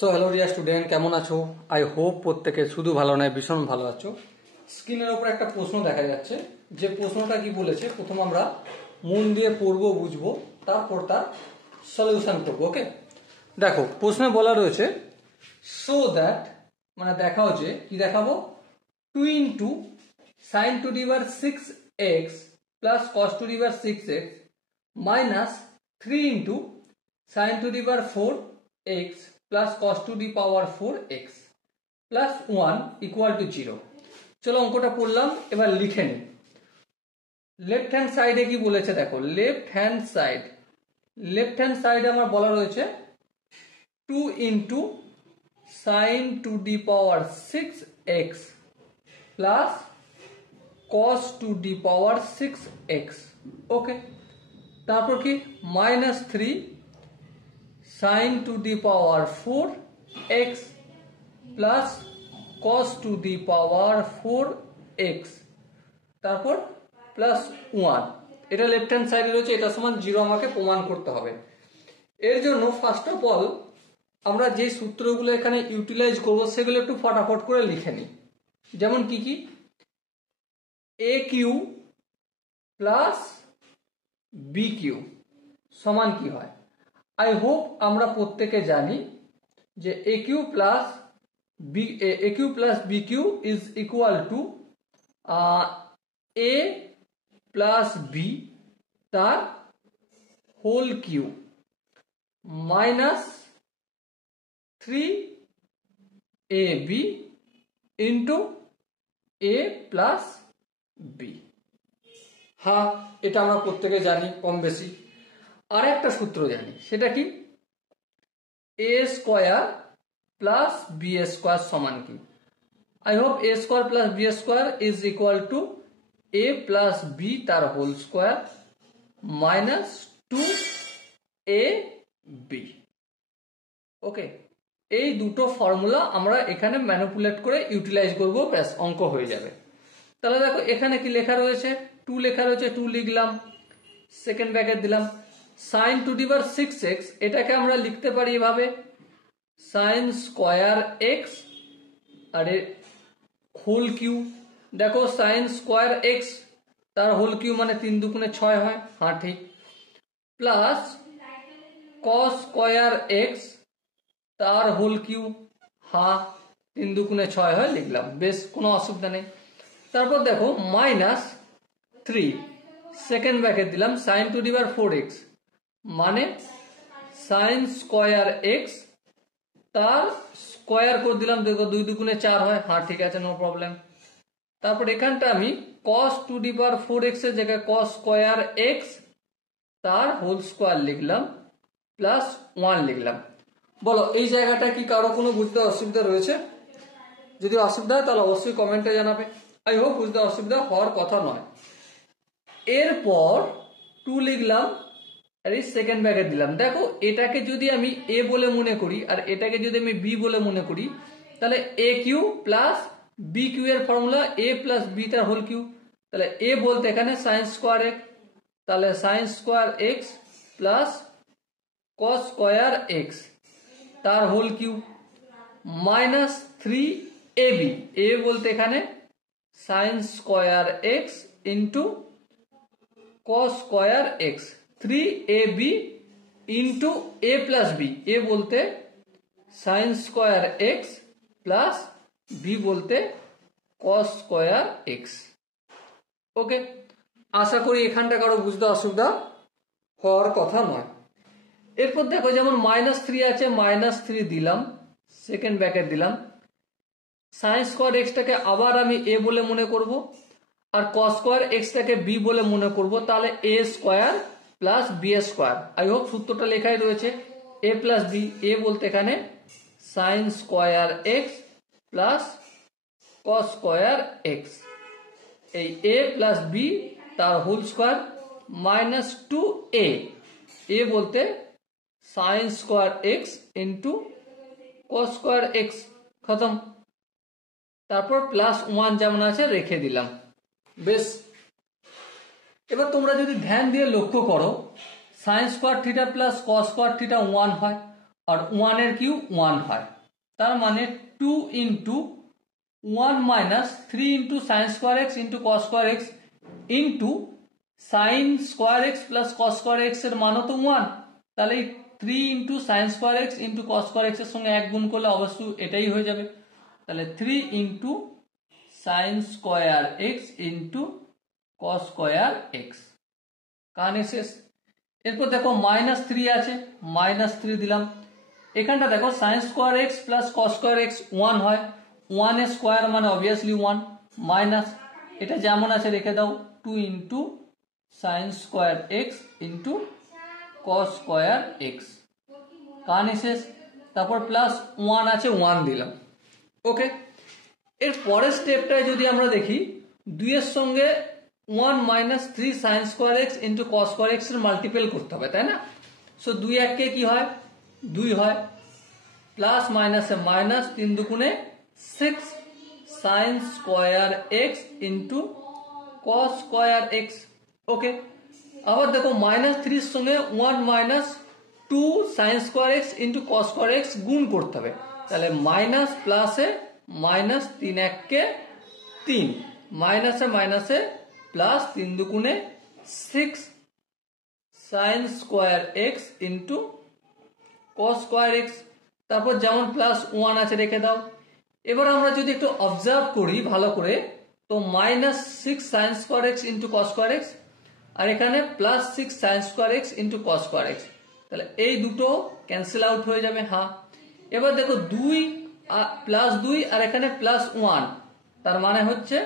So hello dear student, কেমন আছো? I hope প্রত্যেকে শুধু ভালো নয় ভীষণ ভালো আছো। স্ক্রিনের উপর একটা প্রশ্ন দেখা যাচ্ছে, যে প্রশ্নটা কি বলেছে প্রথম আমরা মন দিয়ে পড়বো, বুঝবো, তারপর তার সলিউশন করবো। ওকে, দেখো প্রশ্নে বলা রয়েছে সো দ্যাট, মানে দেখা হচ্ছে কি দেখাবো, 2 into sine to the power 6x plus cos to the power 6x minus 3 into sine to the power 4x plus cos to the power 4x plus 1 equal to 0। চলো অঙ্কটা পড়লাম, এবার লিখে নিই। লেফট হ্যান্ড সাইডে কি বলেছে দেখো, লেফট হ্যান্ড সাইডে আমার বলা রয়েছে 2 into sine to the power 6x plus cos to the power 6x। Okay, তারপর কি minus 3 sine to the power 4x plus cos to the power 4x, তারপর প্লাস 1। এটা লেফট হ্যান্ড সাইডে রয়েছে, এটা সমান 0 আমাকে প্রমাণ করতে হবে। এর জন্য ফার্স্ট অফ অল আমরা যে সূত্রগুলো এখানে ইউটিলাইজ করব সেগুলো একটু ফটাফট করে লিখে নিই। যেমন কি কি, A cube plus B cube সমান কি হয়। আই হোপ আমরা প্রত্যেকে জানি যে A cube plus B cube is equal to A plus B তার whole cube minus 3ab into A plus B. হ্যাঁ, এটা আমরা প্রত্যেকে জানি কম বেশি। আর একটা সূত্র জানি, সেটা কি, a square plus B square সমান কি। I hope a square plus B square is equal to A plus B তার whole square minus 2ab। Okay, এই দুটো ফর্মুলা আমরা এখানে ম্যানিপুলেট করে ইউটিলাইজ করব, ব্যাস অঙ্ক হয়ে যাবে। তাহলে দেখো এখানে কি লেখা রয়েছে, 2 লেখা রয়েছে, 2 লিখলাম, সেকেন্ড ব্র্যাকেট দিলাম। Sine to the power 6x এটাকে আমরা লিখতে পারি এভাবে, সাইন স্কোয়ার এক্স আর হোল কিউ। দেখো সাইন স্কোয়ার এক্স তার হোল কিউ মানে 3 দুগুণে 6 হয়, হ্যাঁ ঠিক, প্লাস কস স্কোয়ার এক্স তার হোল কিউ, হ্যাঁ 3 দুগুণে 6 হয়, লিখলাম, বেশ কোনো অসুবিধা নেই। তারপর দেখো মাইনাস 3 সেকেন্ড ব্র্যাকেট দিলাম, sine to the power 4x মানে সাইন স্কোয়ার এক্স তার স্কোয়ার করে দিলাম, দেখো 2 দুগুণে 4 হয়, হ্যাঁ ঠিক আছে, নো প্রবলেম। তারপর এখানটা আমি কস টু দি পাওয়ার 4x এর জায়গায় কস স্কোয়ার এক্স তার হোল স্কোয়ার লিখলাম প্লাস 1 লিখলাম। বলো এই জায়গাটা কি কারো কোনো বুঝতে অসুবিধা রয়েছে? যদি অসুবিধা হয় তাহলে অবশ্যই কমেন্টে জানাবে। আই হোপ বুঝতে অসুবিধা হওয়ার কথা নয়। এরপর 2 লিখলাম আর এই সেকেন্ড ব্র্যাকেট দিলাম। দেখো এটাকে যদি আমি এ বলে মনে করি আর এটাকে যদি আমি বি বলে মনে করি, তাহলে A cube plus B cube এর ফর্মুলা এ প্লাস বি তার হোল কিউ। তাহলে এ বলতে এখানে সাইন স্কোয়ার এক্স, তাহলে sine square x plus cos square x তার whole cube minus 3ab, A বলতে এখানে sine square x into cos square x, 3ab into A plus B, A বলতে sine square x plus B বলতে cos square x. ওকে, আশা করি এখানটা কারো বুঝতে অসুবিধা হওয়ার কথা নয়। এরপর দেখো যেমন মাইনাস 3 আছে, মাইনাস 3 দিলাম, সেকেন্ড ব্র্যাকেট দিলাম, সাইন স্কোয়ার এক্সটাকে আবার আমি এ বলে মনে করব আর কস স্কোয়ার এক্সটাকে বি বলে মনে করব, তাহলে A square plus B square. I hope সূত্রটা লেখাই রয়েছে, এ প্লাস বি, এ বলতে এখানে sine square x plus cos square x, এই এ প্লাস বি তার whole square minus 2a, A বলতে sine square x into cos square x, খতম। তারপর প্লাস 1 যেমন আছে রেখে দিলাম, বেশ। এবার তোমরা যদি ধ্যান দিয়ে লক্ষ্য করো, sine square theta plus cos square theta 1 হয়, আর 1 এর কিউ 1 হয়, তার মানে 2 into 1 minus 3 into sign square x into cos square x into sign square x plus cos square x এর মানও তো 1, তাহলে 3 into sign square x into cos square x এর সঙ্গে 1 গুণ করলে অবশ্যই এটাই হয়ে যাবে, তাহলে 3 into sign square x into cos square x. কানে শেষ। এরপর দেখো -3 আছে, -3 দিলাম। এখানটা দেখো sine square x plus cos square x 1 হয়, 1 এর স্কোয়ার মানে অবভিয়াসলি 1, মাইনাস এটা যেমন আছে রেখে দাও 2 into sign square x into cos square x. কানে শেষ। তারপর প্লাস 1 আছে, 1 দিলাম। ওকে, এর পরের স্টেপটায় যদি আমরা দেখি 2 এর সঙ্গে 1 minus 3 sign square x into cos square x এর মাল্টিপল করতে হবে, তাই না? সো 2 1 কি হয় 2 হয়, প্লাস মাইনাসে মাইনাস, 3 দুগুণে 6 sine square x into cos square x. Okay, আবার দেখো -3 এর সঙ্গে 1 minus 2 sine square x into cos square x গুণ করতে হবে, তাহলে মাইনাস প্লাসে মাইনাস, 3 1 3, মাইনাসে মাইনাসে প্লাস, 3 দুগুণে 6 sine square x into cos square x. তারপর যেমন প্লাস 1 আছে রেখে দাও। এবার আমরা যদি একটু অবজার্ভ করি ভালো করে, তো -6 sine square x into cos square x, আর এখানে +6 sine square x into cos square x, তাহলে এই দুটো ক্যান্সেল আউট হয়ে যাবে। হ্যাঁ, এবার দেখো 2 +2 আর এখানে +1, তার মানে হচ্ছে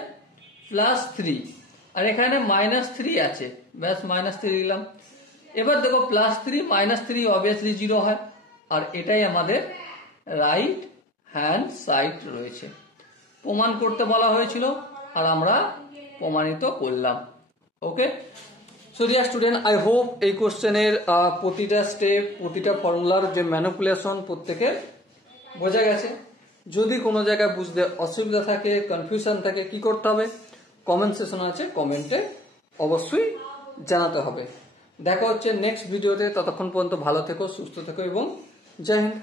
+3, আর এখানে -3 আছে, ব্যাস -3 দিলাম। এবার দেখো +3 -3 অবভিয়াসলি 0 হয়, আর এটাই আমাদের রাইট হ্যান্ড সাইড রয়েছে। প্রমাণ করতে বলা হয়েছিল আর আমরা প্রমাণিত করলাম। Okay, so dear student, I hope এই কোশ্চেনের প্রতিটা স্টেপ, প্রতিটা ফর্মুলার যে ম্যানিপুলেশন প্রত্যেকের বোঝা গেছে। যদি কোনো জায়গায় বুঝতে অসুবিধা থাকে, কনফিউশন থাকে, কি করতে হবে? কমেন্ট সেকশন আছে, কমেন্টে অবশ্যই জানাতে হবে। দেখা হচ্ছে নেক্সট ভিডিওতে, ততক্ষণ পর্যন্ত ভালো থেকো, সুস্থ থেকো এবং জয় হিন্দ।